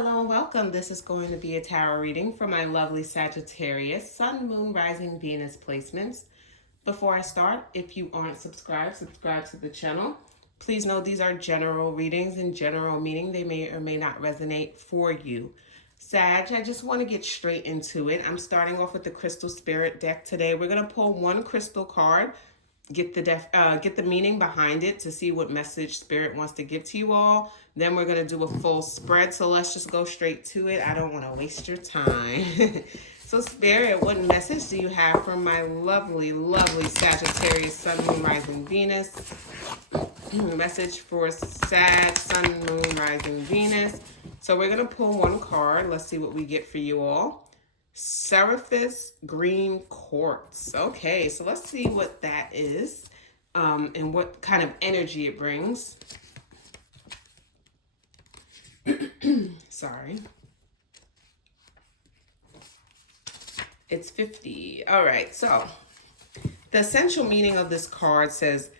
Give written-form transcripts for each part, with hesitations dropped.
Hello and welcome. This is going to be a tarot reading for my lovely Sagittarius, Sun, Moon, Rising, Venus placements. Before I start, if you aren't subscribed, subscribe to the channel. Please know these are general readings and general meaning. They may or may not resonate for you. Sag, I just want to get straight into it. I'm starting off with the Crystal Spirit deck today. We're going to pull one crystal card, get the meaning behind it to see what message Spirit wants to give to you all. Then we're going to do a full spread. So let's just go straight to it. I don't want to waste your time. So Spirit, what message do you have for my lovely, lovely Sagittarius, Sun, Moon, Rising, Venus? Message for Sag, Sun, Moon, Rising, Venus. So we're going to pull one card. Let's see what we get for you all. Seraphis Green Quartz. Okay, so let's see what that is and what kind of energy it brings. Sorry. It's 50. All right, so the essential meaning of this card says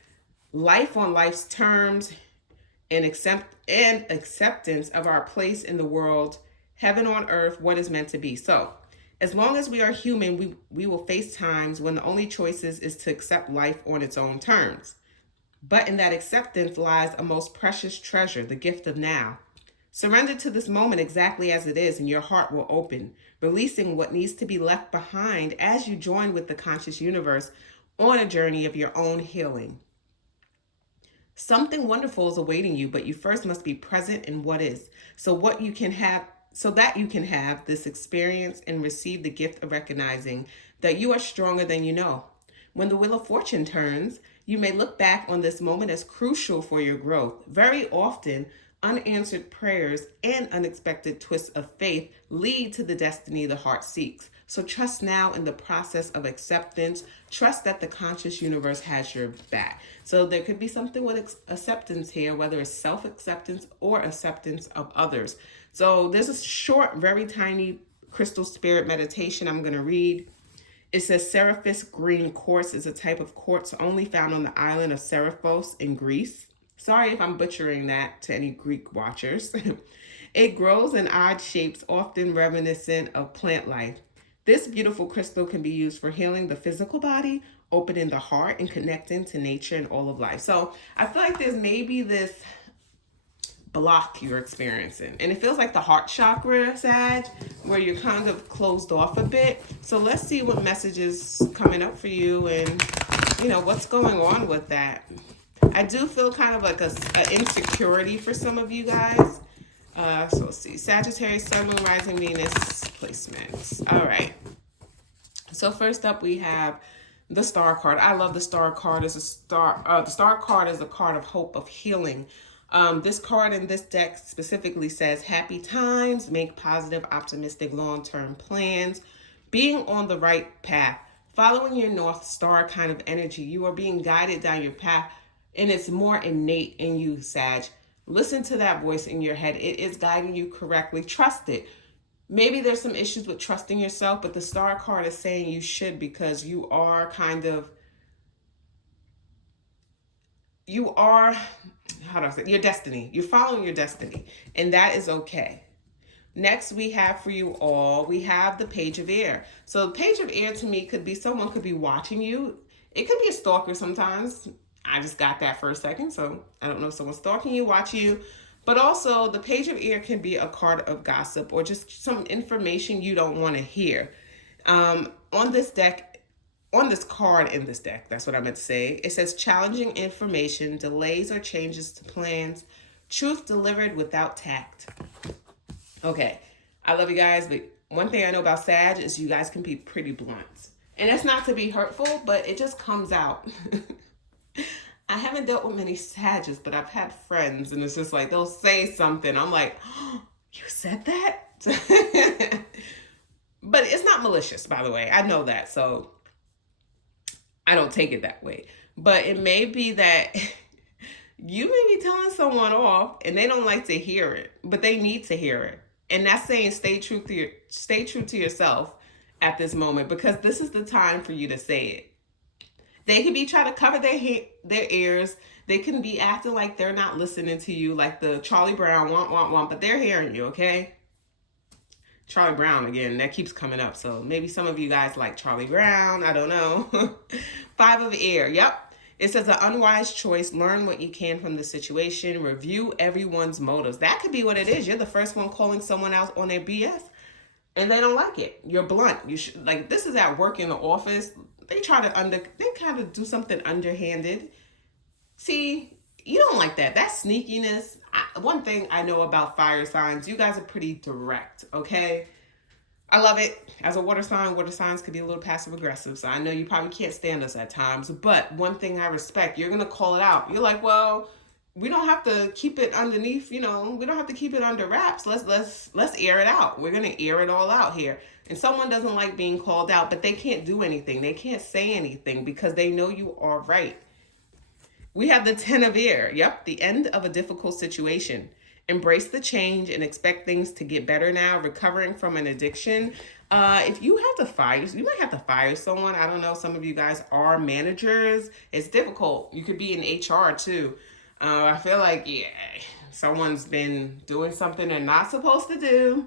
life on life's terms and acceptance of our place in the world, heaven on earth, what is meant to be. So as long as we are human, we will face times when the only choice is to accept life on its own terms. But in that acceptance lies a most precious treasure, the gift of now. Surrender to this moment exactly as it is, and your heart will open, releasing what needs to be left behind as you join with the conscious universe on a journey of your own healing. Something wonderful is awaiting you, but you first must be present in what is, so that you can have this experience and receive the gift of recognizing that you are stronger than you know. When the wheel of fortune turns, you may look back on this moment as crucial for your growth. Very often, unanswered prayers and unexpected twists of faith lead to the destiny the heart seeks. So trust now in the process of acceptance. Trust that the conscious universe has your back. So there could be something with acceptance here, whether it's self-acceptance or acceptance of others. So there's a short, very tiny crystal spirit meditation I'm going to read. It says Seraphis Green Quartz is a type of quartz only found on the island of Seraphos in Greece. Sorry if I'm butchering that to any Greek watchers. It grows in odd shapes, often reminiscent of plant life. This beautiful crystal can be used for healing the physical body, opening the heart, and connecting to nature and all of life. So I feel like there's maybe this block you're experiencing, and it feels like the heart chakra, Sag, where you're kind of closed off a bit. So let's see what message is coming up for you and what's going on with that. I do feel kind of like a insecurity for some of you guys. So let's see, Sagittarius, Sun, Moon, Rising, Venus placements. All right, so first up we have the Star card. I love the Star card. As a star, the Star card is a card of hope, of healing. This card in this deck specifically says happy times, make positive, optimistic, long-term plans, being on the right path, following your North Star kind of energy. You are being guided down your path, and it's more innate in you, Sag. Listen to that voice in your head. It is guiding you correctly. Trust it. Maybe there's some issues with trusting yourself, but the Star card is saying you should, because you are how do I say, your destiny. You're following your destiny, and that is okay. Next, we have for you all, we have the Page of Air. So the Page of Air to me could be someone could be watching you. It could be a stalker sometimes. I just got that for a second, so I don't know if someone's stalking you, watching you. But also, the Page of Air can be a card of gossip or just some information you don't want to hear. On this card in this deck, that's what I meant to say. It says challenging information, delays or changes to plans, truth delivered without tact. Okay, I love you guys, but one thing I know about Sag is you guys can be pretty blunt. And that's not to be hurtful, but it just comes out. I haven't dealt with many Sages, but I've had friends, and it's just like they'll say something. I'm like, oh, you said that? But it's not malicious, by the way. I know that, so I don't take it that way. But it may be that you may be telling someone off, and they don't like to hear it, but they need to hear it. And that's saying stay true to yourself at this moment, because this is the time for you to say it. They could be trying to cover their ears. They can be acting like they're not listening to you, like the Charlie Brown, want, but they're hearing you, okay? Charlie Brown again, that keeps coming up. So maybe some of you guys like Charlie Brown. I don't know. Five of air. Yep. It says an unwise choice. Learn what you can from the situation. Review everyone's motives. That could be what it is. You're the first one calling someone out on their BS and they don't like it. You're blunt. You should, like, this is at work in the office. They kind of do something underhanded. See, you don't like that. That's sneakiness. One thing I know about fire signs, you guys are pretty direct, okay? I love it. As a water signs can be a little passive aggressive. So I know you probably can't stand us at times. But one thing I respect, you're going to call it out. You're like, well, we don't have to keep it underneath, we don't have to keep it under wraps. Let's air it out. We're going to air it all out here. And someone doesn't like being called out, but they can't do anything. They can't say anything because they know you are right. We have the 10 of air. Yep, the end of a difficult situation. Embrace the change and expect things to get better now. Recovering from an addiction. If you have to fire, you might have to fire someone. I don't know. Some of you guys are managers. It's difficult. You could be in HR too. I feel like, yeah, someone's been doing something they're not supposed to do.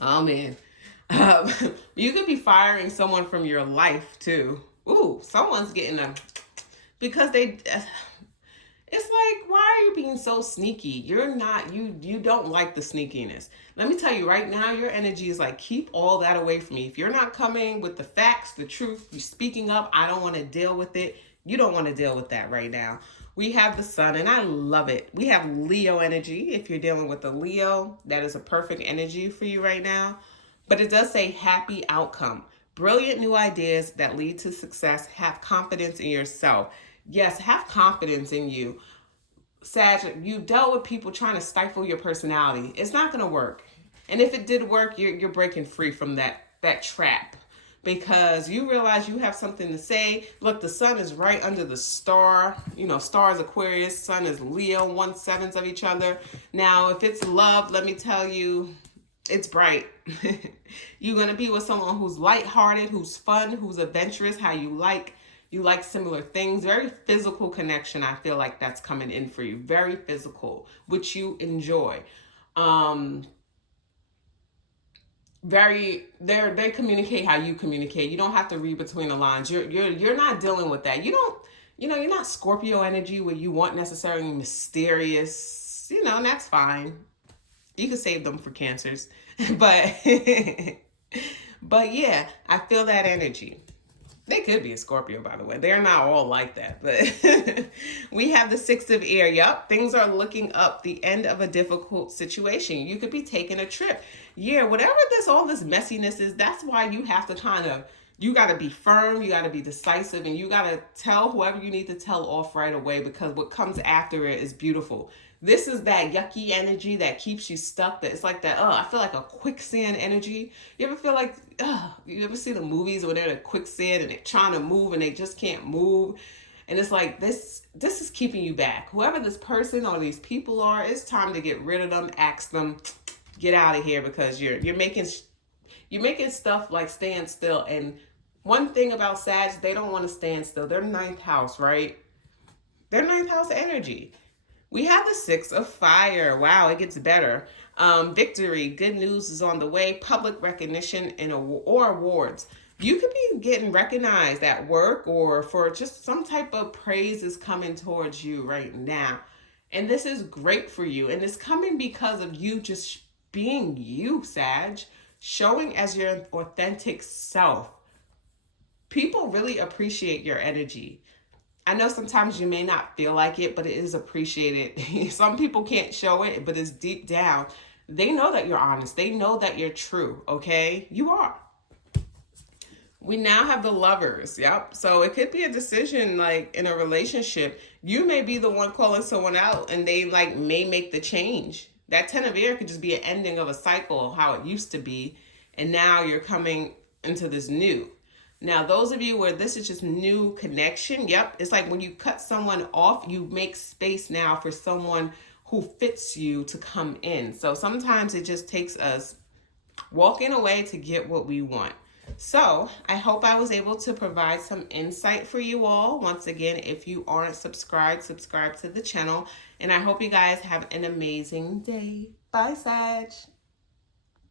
Oh, man. You could be firing someone from your life too. Ooh, someone's getting because they... It's like, why are you being so sneaky? You're not, you don't like the sneakiness. Let me tell you right now, your energy is like, keep all that away from me. If you're not coming with the facts, the truth, you're speaking up, I don't want to deal with it. You don't want to deal with that right now. We have the sun, and I love it. We have Leo energy. If you're dealing with a Leo, that is a perfect energy for you right now. But it does say happy outcome. Brilliant new ideas that lead to success. Have confidence in yourself. Yes, have confidence in you. Sag, you dealt with people trying to stifle your personality. It's not going to work. And if it did work, you're breaking free from that trap because you realize you have something to say. Look, the sun is right under the star. Star is Aquarius, sun is Leo, 1/7 of each other. Now, if it's love, let me tell you, it's bright. You're going to be with someone who's lighthearted, who's fun, who's adventurous, how you like. You like similar things. Very physical connection. I feel like that's coming in for you. Very physical, which you enjoy. They communicate how you communicate. You don't have to read between the lines. You're not dealing with that. You're not Scorpio energy where you want necessarily mysterious. And that's fine. You can save them for Cancers, but yeah, I feel that energy. They could be a Scorpio, by the way. They're not all like that. But we have the 6 of air. Yup, things are looking up. The end of a difficult situation. You could be taking a trip. Yeah, whatever all this messiness is, that's why you have to you got to be firm. You got to be decisive. And you got to tell whoever you need to tell off right away because what comes after it is beautiful. This is that yucky energy that keeps you stuck. That it's like that, I feel like a quicksand energy. You ever feel like, you ever see the movies where they're in a quicksand and they're trying to move and they just can't move? And it's like, this is keeping you back. Whoever this person or these people are, it's time to get rid of them, ask them, get out of here because you're making stuff like stand still. And one thing about Sag, they don't want to stand still. They're 9th house, right? They're 9th house energy. We have the 6 of fire. Wow, it gets better. Victory, good news is on the way. Public recognition or awards. You could be getting recognized at work or for just some type of praise is coming towards you right now. And this is great for you. And it's coming because of you just being you, Sag. Showing as your authentic self. People really appreciate your energy. I know sometimes you may not feel like it, but it is appreciated. Some people can't show it, but it's deep down. They know that you're honest. They know that you're true, okay? You are. We now have the Lovers, yep. So it could be a decision like in a relationship. You may be the one calling someone out and they may make the change. That 10 of air could just be an ending of a cycle, how it used to be. And now you're coming into this new. Now, those of you where this is just new connection, yep, it's like when you cut someone off, you make space now for someone who fits you to come in. So sometimes it just takes us walking away to get what we want. So I hope I was able to provide some insight for you all. Once again, if you aren't subscribe to the channel. And I hope you guys have an amazing day. Bye, Sag.